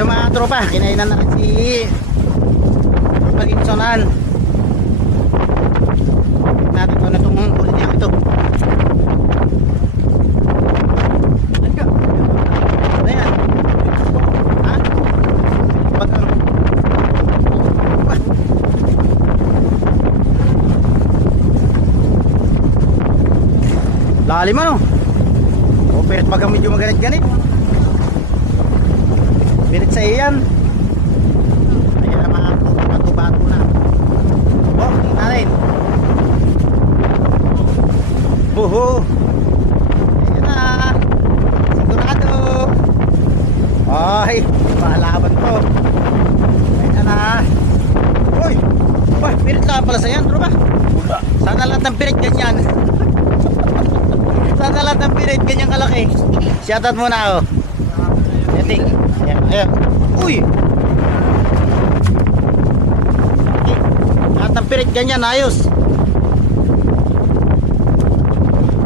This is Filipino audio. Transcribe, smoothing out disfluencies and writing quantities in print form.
Ito mga tropa, kinainan na rin si Tropa Ginsonan. Natin ko na itong ulit niya ito. Ano yan? Ha? Pag ano? Lalim ano? O pero pag medyo maganit-ganit. Pilit sa iyan. Ayan na mga bato-bato na. Oh, natin. Buho. Ayan na. Sigurado. Ay, mahalaban to. Ayan na. Uy, uy, pilit lang pala sa iyan, bro ba? Sana lahat ng pilit ganyan. Sana lahat ng pilit ganyan kalaki. Shoutout muna ako. Ayan, ayan, ayan. Uy! Lahat ng pilit ganyan, ayos.